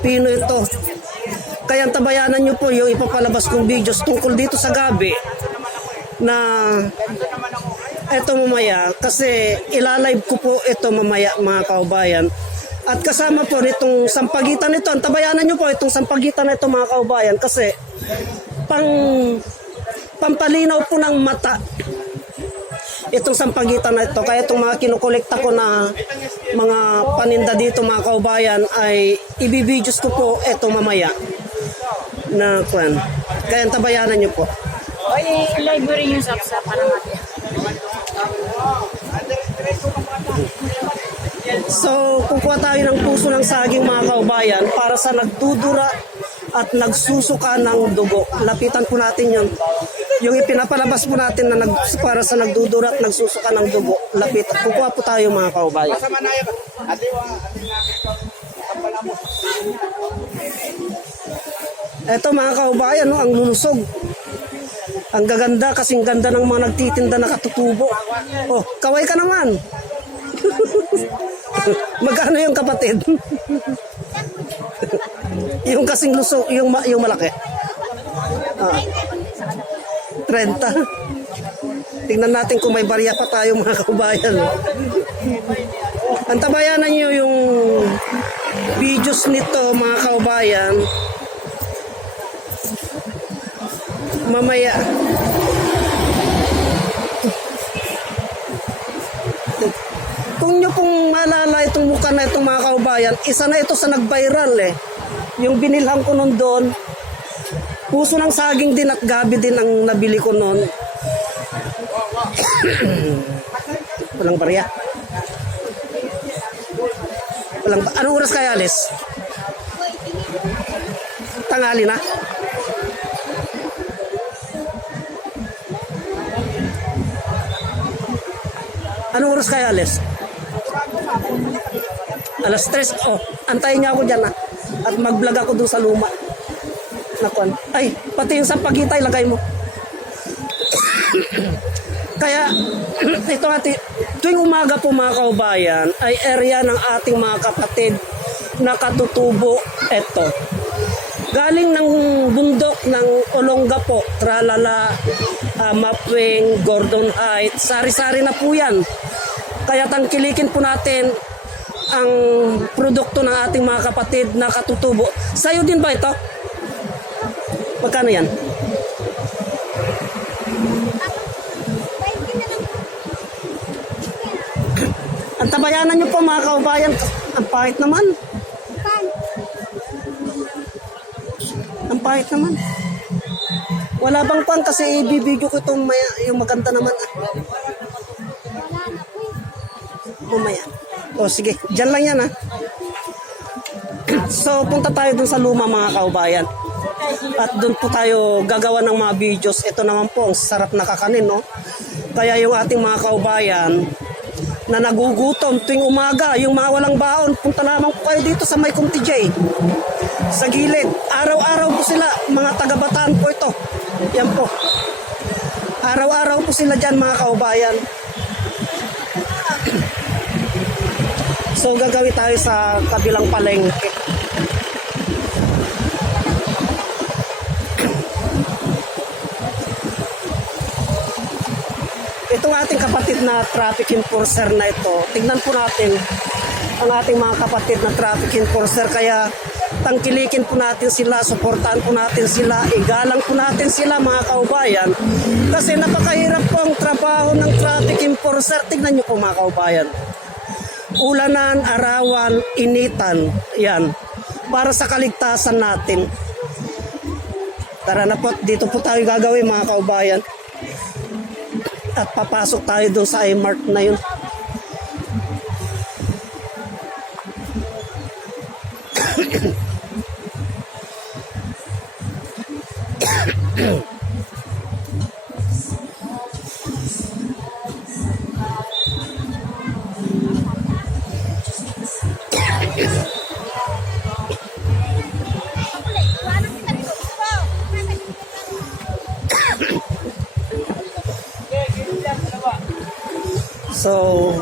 Pino ito. Kaya tabayanan nyo po yung ipapalabas kong videos tungkol dito sa gabi na ito mamaya kasi ilalive ko po ito mamaya mga kaubayan. At kasama po nitong sampagitan nito, tabayanan nyo po itong sampagitan na ito mga kaubayan kasi pampalinaw po ng mata itong sampagitan na ito. Kaya itong mga kinukolekta ko na mga paninda dito mga kaubayan ay ibibidyo's ko po ito mamaya na kwan. Kaya tabayanan nyo po. Oy, library yung sapsa para mati. So, kukuha tayo ng puso ng saging mga kaubayan para sa nagdudura at nagsusuka ng dugo. Lapitan po natin yun. Yung ipinapalabas po natin na para sa nagdudura at nagsusuka ng dugo. Lapitan. Kukuha po tayo mga kaubayan. Ito mga kaubayan, no, ang lulusog. Ang gaganda, kasing ganda ng mga nagtitinda na katutubo. Oh, kaway ka naman. Magkano yung kapatid? Yung kasing lusog, yung malaki. 30. Tingnan natin kung may barya pa tayo mga kaubayan. Antabayanan nyo yung videos nito mga kaubayan. Mamaya. Kung nyo pong malala itong mukha na itong mga kaubayan, isa na ito sa nag-viral eh. Yung binilhan ko nun doon, puso ng saging din at gabi din ang nabili ko nun. Walang barya. Anong oras kaya alis? Tanghali na? Anong oras kaya alis? Alas 3. Oh, antayin niya ako dyan ha. At mag-vlog ako dun sa luma. Nakuan. Ay, pati yung sampagita ilagay mo. Kaya, ito ati, tuwing umaga po mga kaubayan, ay area ng ating mga kapatid na katutubo. Ito. Galing ng bundok ng Olonga po, Tralala, Mapwing, Gordon Heights, sari-sari na po yan. Kaya tangkilikin po natin ang produkto ng ating mga kapatid na katutubo. Sa'yo din ba ito? Magkano yan? Ang tabayanan nyo po mga kaubayan, ang pahit naman. Ang pahit naman. Wala bang pan kasi ibibidyo ko itong yung maganda naman. Mamaya. O sige, dyan lang yan ha. So punta tayo dun sa luma mga kaubayan. At dun po tayo gagawa ng mga videos. Ito naman po, ang sarap na kakanin, no? Kaya yung ating mga kaubayan na nagugutom tuwing umaga, yung mga walang baon, punta lamang po kayo dito sa may Kumti J. Sa gilid. Araw-araw po sila, mga taga-Bataan po ito. Yan po. Araw-araw po sila dyan mga kaubayan. So gagawin tayo sa kabilang palengke. Itong ating kapatid na traffic enforcer na ito, tignan po natin ang ating mga kapatid na traffic enforcer. Kaya tangkilikin po natin sila, suportahan po natin sila, igalang po natin sila mga kaubayan. Kasi napakahirap po ang trabaho ng traffic enforcer. Tignan nyo po mga kaubayan. Ulanan, arawan, initan. Yan. Para sa kaligtasan natin. Tara na po, dito po tayo gagawin mga kaubayan. At papasok tayo doon sa iMart na yun. So